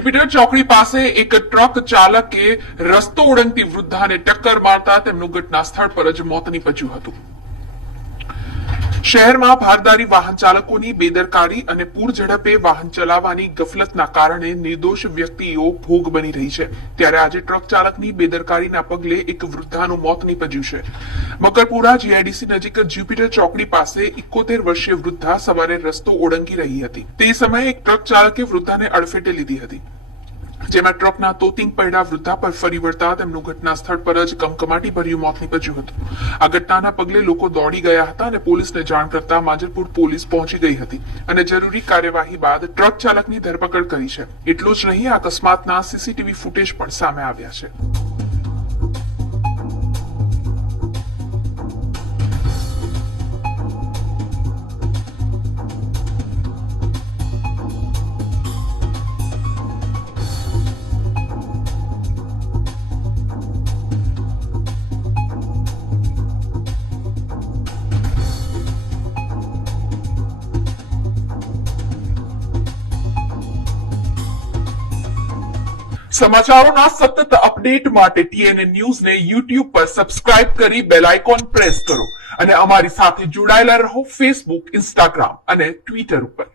Jupiter ચોકડી પાસે એક ટ્રક ચાલકે રસ્તો ઓળંગતી વૃદ્ધાને ટક્કર મારતા તેમનું ઘટના સ્થળ પર જ મોત નીપજ્યું હતું. શહેરમાં ભારદારી વાહન ચાલકોની બેદરકારી અને પૂર ઝડપે વાહન ચલાવવાની ગફલતના કારણે નિર્દોષ વ્યક્તિઓ ભોગ બની રહી છે. ત્યારે આજે ટ્રક ચાલકની બેદરકારીના પગલે એક વૃદ્ધાનું મોત નીપજ્યું છે. મકરપુરા જીઆઈડીસી નજીક જ્યુપિટર ચોકડી પાસે 71 વર્ષીય વૃદ્ધા સવારે રસ્તો ઓળંગી રહી હતી. તે સમયે એક ટ્રક ચાલકે વૃદ્ધાને અડફેટે લીધી હતી, જેમાં ટ્રકના તોતિંગ પૈડા વૃદ્ધા પર ફરી વળતા તેમનું ઘટના સ્થળ પર જ કમકમાટી ભર્યું મોત નીપજ્યું હતું. આ ઘટનાના પગલે લોકો દોડી ગયા હતા અને પોલીસને જાણ કરતા માંજલપુર પોલીસ પહોંચી ગઈ હતી અને જરૂરી કાર્યવાહી બાદ ટ્રક ચાલકની ધરપકડ કરી છે. એટલું જ નહીં, આ અકસ્માતના સીસીટીવી ફૂટેજ પણ સામે આવ્યા છે. સમાચારોના સતત અપડેટ માટે TNN ન્યૂઝને YouTube પર સબસ્ક્રાઇબ કરી બેલ આઇકોન પ્રેસ કરો અને અમારી સાથે જોડાયેલા રહો ફેસબુક, ઇન્સ્ટાગ્રામ અને ટ્વિટર ઉપર.